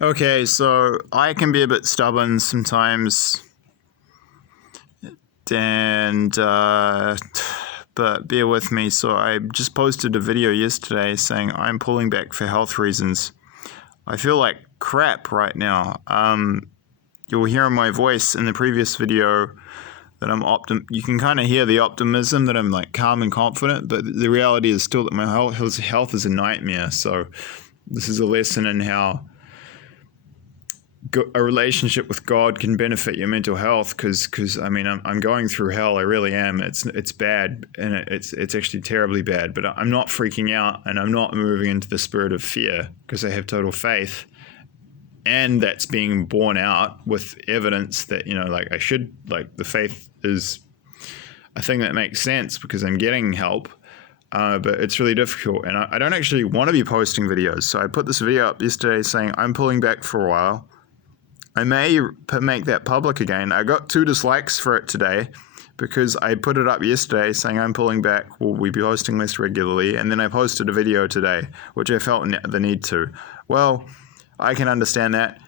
Okay, so I can be a bit stubborn sometimes, and but bear with me. So I just posted a video yesterday saying I'm pulling back for health reasons. I feel like crap right now. You'll hear in my voice in the previous video that you can kind of hear the optimism that I'm like calm and confident, but the reality is still that my health is a nightmare. So this is a lesson in how a relationship with God can benefit your mental health, because I mean I'm going through hell. I really am. It's bad, and it's actually terribly bad. But I'm not freaking out, and I'm not moving into the spirit of fear because I have total faith, and that's being borne out with evidence that like I should, like, the faith is a thing that makes sense because I'm getting help. But it's really difficult, and I don't actually want to be posting videos. So I put this video up yesterday saying I'm pulling back for a while. I may make that public again. I got 2 dislikes for it today because I put it up yesterday saying I'm pulling back. Will we be posting less regularly? And then I posted a video today, which I felt the need to. Well, I can understand that.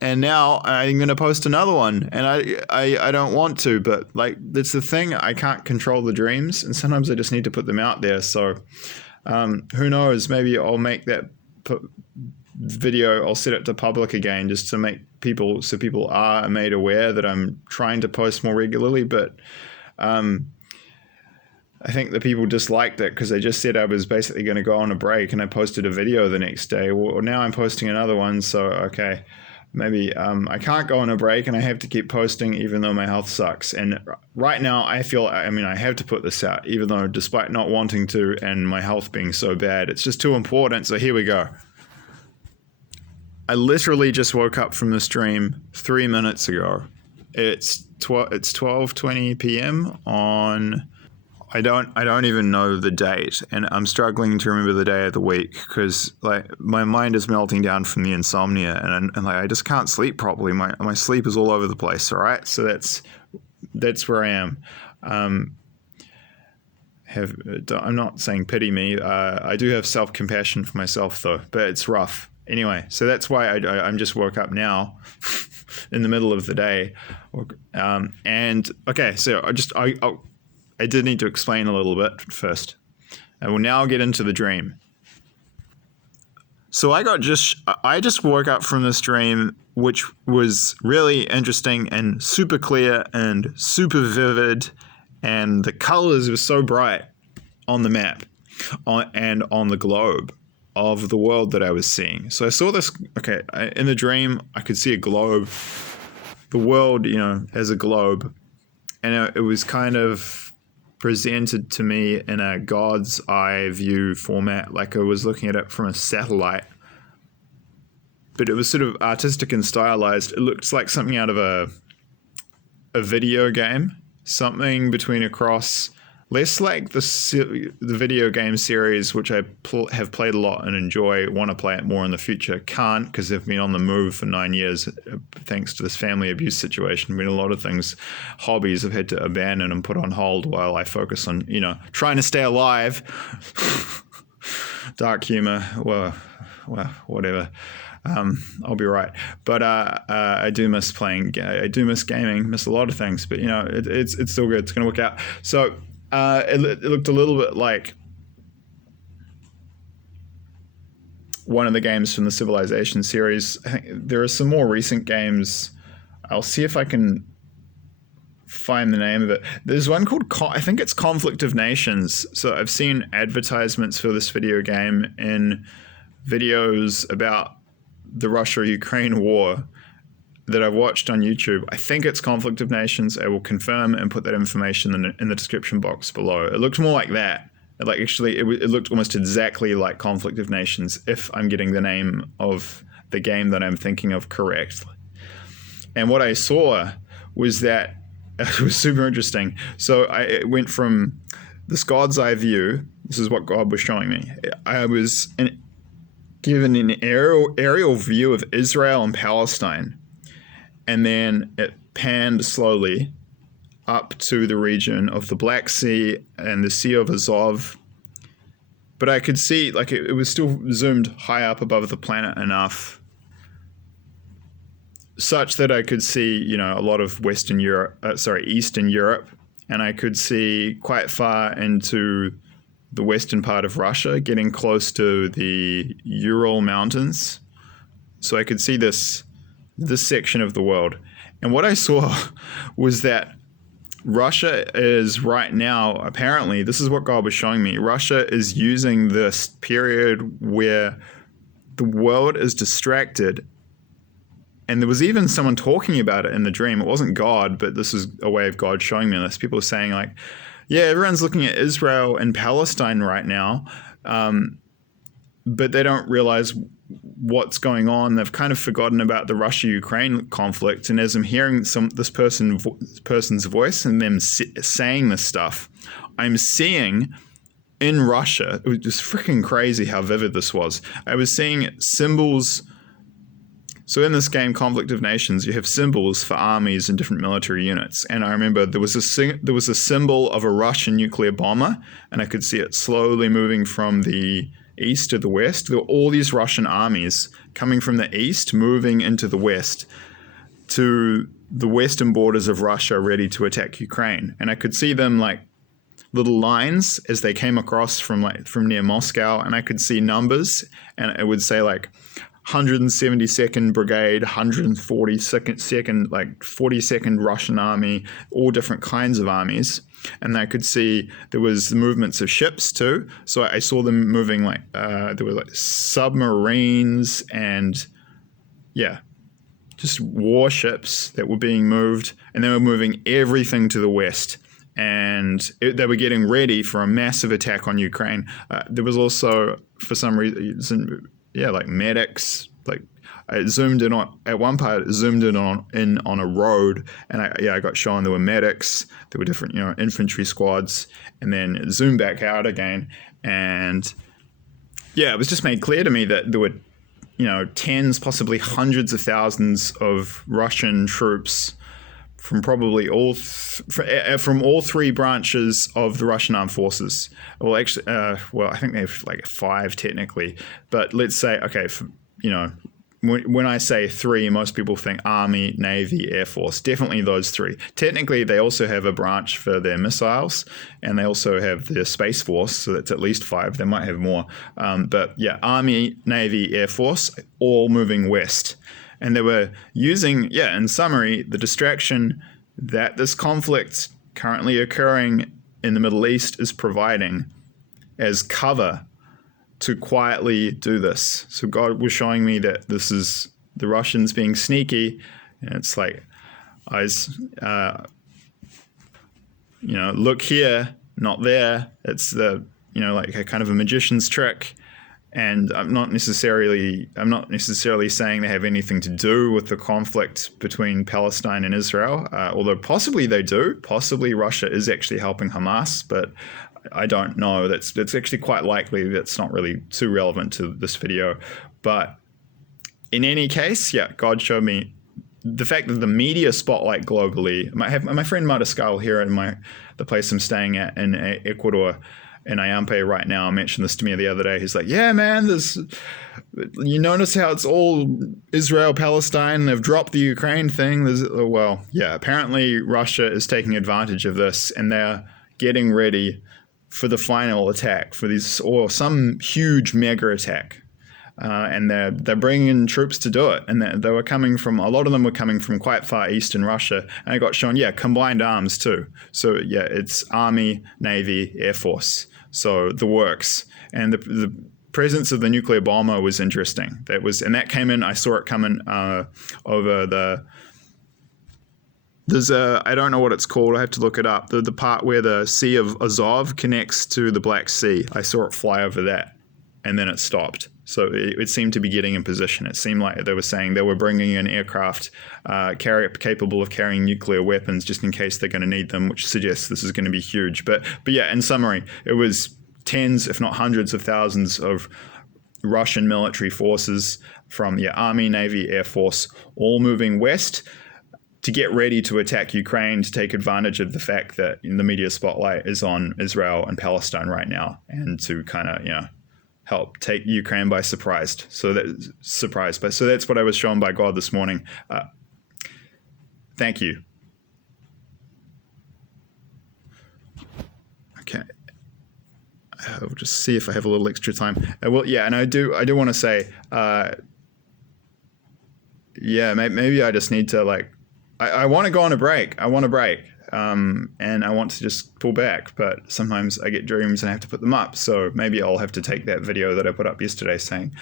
And now I'm going to post another one, and I don't want to, but like that's the thing. I can't control the dreams, and sometimes I just need to put them out there. So who knows? Maybe I'll make that video, I'll set it to public again just to make people, so people are made aware that I'm trying to post more regularly. But I think the people disliked it because they just said I was basically going to go on a break, and I posted a video the next day. Well, now I'm posting another one, so okay, maybe I can't go on a break, and I have to keep posting even though my health sucks. And right now I feel, I have to put this out even though, despite not wanting to and my health being so bad, it's just too important. So here we go. I literally just woke up from this dream 3 minutes ago. It's 12:20 p.m. on, I don't even know the date, and I'm struggling to remember the day of the week because like my mind is melting down from the insomnia, and like I just can't sleep properly. My sleep is all over the place. All right, so that's where I am. I'm not saying pity me. I do have self-compassion for myself though, but it's rough. Anyway, so that's why I'm just woke up now in the middle of the day. And okay, so I did need to explain a little bit first. I will now get into the dream. So I just woke up from this dream, which was really interesting and super clear and super vivid, and the colors were so bright on the map and on the globe of the world that I was seeing. So I saw this, in the dream, I could see a globe, the world, as a globe. And it was kind of presented to me in a God's eye view format, like I was looking at it from a satellite. But it was sort of artistic and stylized. It looked like something out of a video game, something between a cross, less like the video game series, which I have played a lot and enjoy, want to play it more in the future. Can't, because they've been on the move for 9 years thanks to this family abuse situation. A lot of things, hobbies I've had to abandon and put on hold while I focus on, trying to stay alive. Dark humor, well, whatever. I'll be right. But I do miss playing. I do miss gaming. Miss a lot of things. But it's still good. It's gonna work out. So it looked a little bit like one of the games from the Civilization series. I think there are some more recent games. I'll see if I can find the name of it. There's one called, I think it's Conflict of Nations. So I've seen advertisements for this video game in videos about the Russia-Ukraine war that I've watched on YouTube. I think it's Conflict of Nations. I will confirm and put that information in the description box below. It looked more like that. It looked almost exactly like Conflict of Nations, if I'm getting the name of the game that I'm thinking of correct. And what I saw was that it was super interesting. So it went from this God's eye view. This is what God was showing me. I was given an aerial view of Israel and Palestine, and then it panned slowly up to the region of the Black Sea and the Sea of Azov, but I could see like it was still zoomed high up above the planet enough such that I could see, a lot of Eastern Europe, and I could see quite far into the western part of Russia, getting close to the Ural Mountains. So I could see this section of the world. And what I saw was that Russia is right now, apparently, this is what God was showing me, Russia is using this period where the world is distracted. And there was even someone talking about it in the dream. It wasn't God, but this is a way of God showing me this. People are saying like, yeah, everyone's looking at Israel and Palestine right now, but they don't realize what's going on. They've kind of forgotten about the Russia-Ukraine conflict. And as I'm hearing this person's voice and them saying this stuff, I'm seeing in Russia, it was just freaking crazy how vivid this was. I was seeing symbols. So in this game, Conflict of Nations, you have symbols for armies and different military units. And I remember there was a symbol of a Russian nuclear bomber, and I could see it slowly moving from the east to the west. There were all these Russian armies coming from the east, moving into the west to the western borders of Russia, ready to attack Ukraine. And I could see them like little lines as they came across from near Moscow, and I could see numbers, and it would say like 172nd Brigade, 142nd, like 42nd Russian Army, all different kinds of armies. And I could see there was the movements of ships too. So I saw them moving there were like submarines and just warships that were being moved, and they were moving everything to the west. And they were getting ready for a massive attack on Ukraine. There was also, for some reason, like medics. Like I zoomed in on at one part, zoomed in on a road, and I got shown there were medics, there were different infantry squads, and then zoomed back out again, and it was just made clear to me that there were tens, possibly hundreds of thousands of Russian troops from probably from all three branches of the Russian armed forces. Well, actually, I think they have like 5 technically, but let's say, okay, when I say 3, most people think Army, Navy, Air Force. Definitely those 3. Technically, they also have a branch for their missiles, and they also have their Space Force, so that's at least 5. They might have more. But yeah, Army, Navy, Air Force, all moving west. And they were using, in summary, the distraction that this conflict currently occurring in the Middle East is providing as cover to quietly do this. So God was showing me that this is the Russians being sneaky, and it's like, look here, not there. It's the, like a kind of a magician's trick. And I'm not necessarily saying they have anything to do with the conflict between Palestine and Israel, although possibly they do. Possibly Russia is actually helping Hamas, but I don't know. That's actually quite likely. That's not really too relevant to this video. But in any case, God showed me the fact that the media spotlight globally. My friend Mariscal here in the place I'm staying at in Ecuador, in Ayampe right now, mentioned this to me the other day. He's like, yeah, man, you notice how it's all Israel, Palestine, they've dropped the Ukraine thing. Apparently Russia is taking advantage of this, and they're getting ready for the final attack, or some huge mega attack. And they're bringing in troops to do it. And they were coming from, a lot of them were coming from quite far east in Russia. And I got shown, combined arms too. So it's Army, Navy, Air Force. So the works. And the presence of the nuclear bomber was interesting. That came in, I saw it coming over there's I don't know what it's called, I have to look it up. The part where the Sea of Azov connects to the Black Sea. I saw it fly over that, and then it stopped. So it seemed to be getting in position. It seemed like they were saying they were bringing in aircraft capable of carrying nuclear weapons just in case they're going to need them, which suggests this is going to be huge. But in summary, it was tens, if not hundreds of thousands of Russian military forces from Army, Navy, Air Force, all moving west to get ready to attack Ukraine, to take advantage of the fact that the media spotlight is on Israel and Palestine right now, and to kind of, help take Ukraine by surprise. So that's what I was shown by God this morning. Thank you. Okay. I'll just see if I have a little extra time. Well, yeah, and I do want to say, yeah, maybe I just need to I want to go on a break. I want a break. And I want to just pull back, but sometimes I get dreams and I have to put them up. So maybe I'll have to take that video that I put up yesterday saying,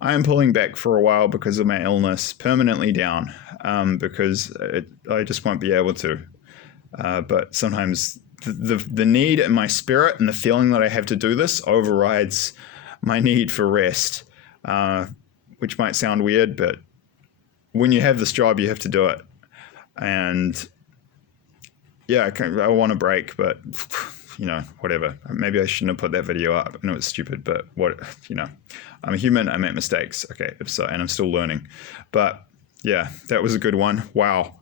I am pulling back for a while because of my illness permanently down, because I just won't be able to. But sometimes the need in my spirit and the feeling that I have to do this overrides my need for rest, which might sound weird, but when you have this job, you have to do it. And yeah, I want a break, but whatever. Maybe I shouldn't have put that video up. I know it's stupid, but I'm a human. I make mistakes. Okay, and I'm still learning. But yeah, that was a good one. Wow.